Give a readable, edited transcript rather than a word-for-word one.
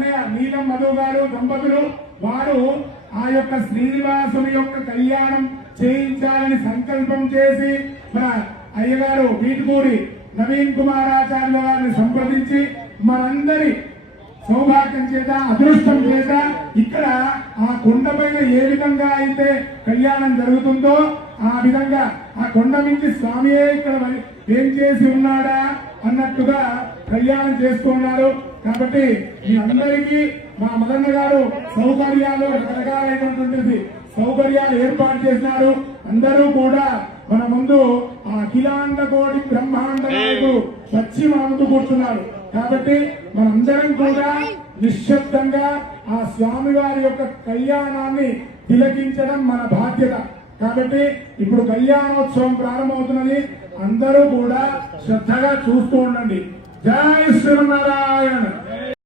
అన్నయ్య నీలం మధు గారు దంపతులు వారు ఆ యొక్క శ్రీనివాసుని యొక్క కళ్యాణం చేయించాలని సంకల్పం చేసి మన అయ్యగారు వీటుకూరి నవీన్ కుమారాచార్య గారిని సంప్రదించి మనందరి సౌభాగ్యం చేత అదృష్టం చేత ఇక్కడ ఆ కొండపైన ఏ విధంగా అయితే కళ్యాణం జరుగుతుందో ఆ విధంగా ఆ కొండ నుంచి స్వామియే ఇక్కడ ఏం చేసి ఉన్నాడా అన్నట్టుగా కళ్యాణం చేసుకున్నారు. కాబట్టి మీ అందరికీ మా మదన్న గారు సౌకర్యాలు రకరకాలైనటువంటి సౌకర్యాలు ఏర్పాటు చేసినారు. అందరూ కూడా మన ముందు ఆ అఖిలాండ కోటి బ్రహ్మాండ నాయకుడు వచ్చి మన ముందు కూర్చున్నారు. కాబట్టి మనందరం కూడా నిశ్శబ్దంగా ఆ స్వామి వారి యొక్క కళ్యాణాన్ని తిలకించడం మన బాధ్యత. కాబట్టి ఇప్పుడు కళ్యాణోత్సవం ప్రారంభమవుతున్నది. అందరూ కూడా శ్రద్ధగా చూస్తూ ఉండండి. జై శ్రీనారాయణ.